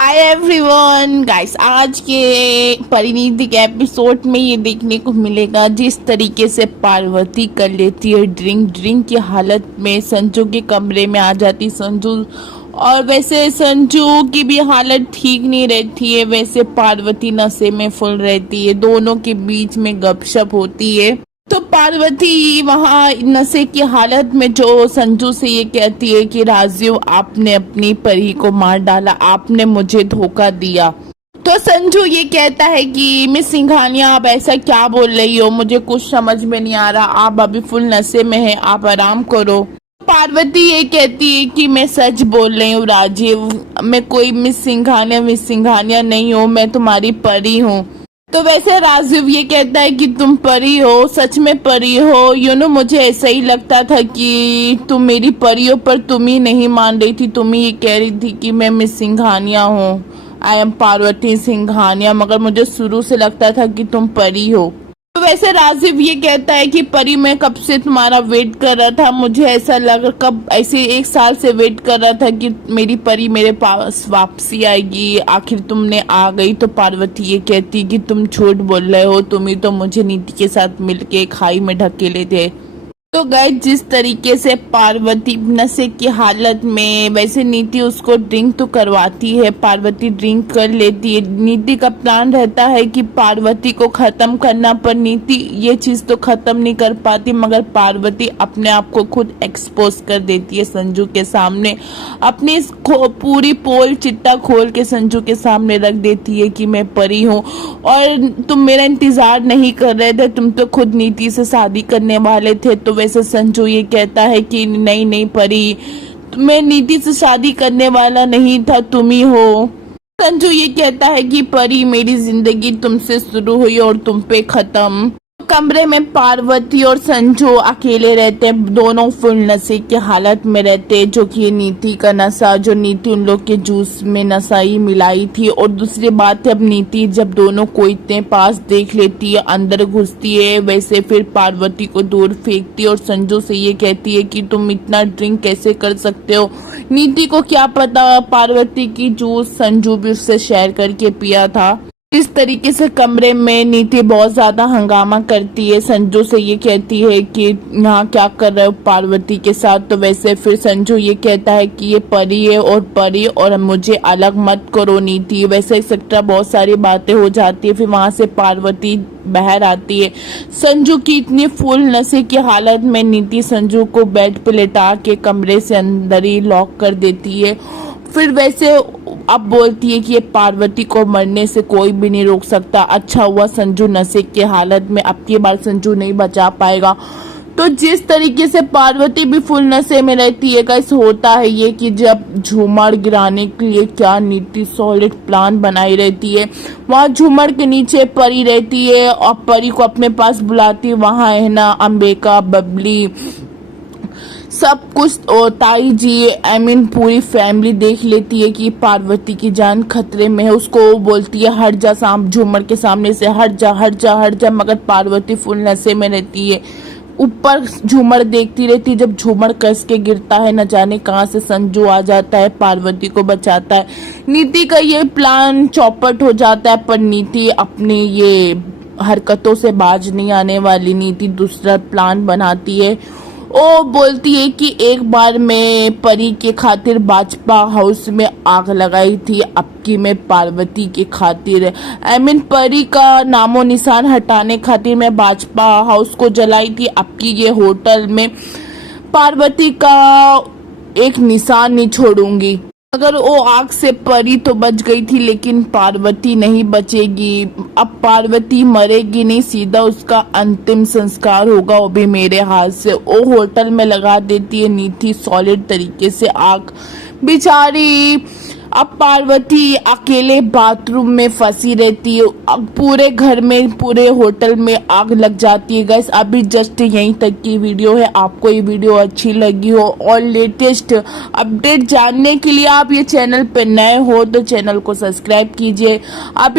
Hi everyone guys, आज के परिणीति के एपिसोड में ये देखने को मिलेगा जिस तरीके से पार्वती कर लेती है ड्रिंक की हालत में संजू के कमरे में आ जाती संजू। और वैसे संजू की भी हालत ठीक नहीं रहती है, वैसे पार्वती नशे में फुल रहती है, दोनों के बीच में गपशप होती है। तो पार्वती वहां नशे की हालत में जो संजू से ये कहती है कि राजीव, आपने अपनी परी को मार डाला, आपने मुझे धोखा दिया। तो संजू ये कहता है कि मिस सिंघानिया, आप ऐसा क्या बोल रही हो, मुझे कुछ समझ में नहीं आ रहा, आप अभी फुल नशे में हैं, आप आराम करो। पार्वती ये कहती है कि मैं सच बोल रही हूँ राजीव, मैं कोई मिस सिंघानिया नहीं हूँ, मैं तुम्हारी परी हूँ। तो वैसे राजीव ये कहता है कि तुम परी हो, सच में परी हो। मुझे ऐसा ही लगता था कि तुम मेरी परी हो, पर तुम ही नहीं मान रही थी, तुम ही ये कह रही थी कि मैं मिस सिंघानिया हूँ, आई एम पार्वती सिंघानिया, मगर मुझे शुरू से लगता था कि तुम परी हो। तो वैसे राजीव ये कहता है कि परी, मैं कब से तुम्हारा वेट कर रहा था, मुझे ऐसा लग कब ऐसे 1 साल से वेट कर रहा था कि मेरी परी मेरे पास वापसी आएगी, आखिर तुमने आ गई। तो पार्वती ये कहती कि तुम झूठ बोल रहे हो, तुम ही तो मुझे नीति के साथ मिलके खाई में ढकेले थे। तो गए जिस तरीके से पार्वती नशे की हालत में, वैसे नीति उसको ड्रिंक तो करवाती है, पार्वती ड्रिंक कर लेती है। नीति का प्लान रहता है कि पार्वती को खत्म करना, पर नीति ये चीज तो खत्म नहीं कर पाती, मगर पार्वती अपने आप को खुद एक्सपोज कर देती है संजू के सामने, अपनी पूरी पोल चिट्टा खोल के संजू के सामने रख देती है कि मैं परी हूँ और तुम मेरा इंतजार नहीं कर रहे थे, तुम तो खुद नीति से शादी करने वाले थे। तो वैसे संजू ये कहता है कि नहीं परी, मैं नीति से शादी करने वाला नहीं था, तुम ही हो। संजू ये कहता है कि परी, मेरी जिंदगी तुमसे शुरू हुई और तुम पे खत्म। कमरे में पार्वती और संजू अकेले रहते हैं, दोनों फुल नशे की हालत में रहते हैं, जो कि नीति का नशा, जो नीति उन लोग के जूस में नशा ही मिलाई थी। और दूसरी बात है, अब नीति जब दोनों को इतने पास देख लेती है, अंदर घुसती है, वैसे फिर पार्वती को दूर फेंकती है और संजू से ये कहती है कि तुम इतना ड्रिंक कैसे कर सकते हो। नीति को क्या पता पार्वती की जूस संजू भी उससे शेयर करके पिया था। इस तरीके से कमरे में नीति बहुत ज्यादा हंगामा करती है, संजू से ये कहती है कि यहाँ क्या कर रहे हो पार्वती के साथ। तो वैसे फिर संजू ये कहता है कि ये परी है और मुझे अलग मत करो नीति, वैसे एक्सेट्रा बहुत सारी बातें हो जाती है। फिर वहां से पार्वती बाहर आती है, संजू की इतनी फुल नशे की हालत में नीति संजू को बेड पे लेटा के कमरे से अंदर ही लॉक कर देती है। फिर वैसे अब बोलती है कि ये पार्वती को मरने से कोई भी नहीं रोक सकता, अच्छा हुआ संजू नशे की हालत में, अब की बार संजू नहीं बचा पाएगा। तो जिस तरीके से पार्वती भी फुल नशे में रहती है, कैसे होता है ये कि जब झूमर गिराने के लिए क्या नीति सॉलिड प्लान बनाई रहती है, वहाँ झूमर के नीचे परी रहती है और परी को अपने पास बुलाती है, वहाँ है ना अंबिका, बबली, सब कुछ ताई जी पूरी फैमिली देख लेती है कि पार्वती की जान खतरे में है। उसको बोलती है हट जा, झूमर के सामने से हट जा, मगर पार्वती फुल नशे में रहती है, ऊपर झूमर देखती रहती है। जब झूमर कस के गिरता है, न जाने कहाँ से संजू आ जाता है, पार्वती को बचाता है। नीति का ये प्लान चौपट हो जाता है, पर नीति अपनी ये हरकतों से बाज नहीं आने वाली, नीति दूसरा प्लान बनाती है। वो बोलती है कि एक बार मैं परी के खातिर बाजपा हाउस में आग लगाई थी, अब की मैं पार्वती के खातिर परी का नामो निशान हटाने खातिर मैं बाजपा हाउस को जलाई थी, अब की ये होटल में पार्वती का एक निशान नहीं छोड़ूंगी। अगर वो आग से परी तो बच गई थी, लेकिन पार्वती नहीं बचेगी। अब पार्वती मरेगी नहीं, सीधा उसका अंतिम संस्कार होगा, वो भी मेरे हाथ से। वो होटल में लगा देती है नीति सॉलिड तरीके से आग, बेचारी। अब पार्वती अकेले बाथरूम में फंसी रहती है, अब पूरे घर में, पूरे होटल में आग लग जाती है। गाइस, अभी जस्ट यहीं तक की वीडियो है, आपको ये वीडियो अच्छी लगी हो और लेटेस्ट अपडेट जानने के लिए आप ये चैनल पे नए हो तो चैनल को सब्सक्राइब कीजिए। आप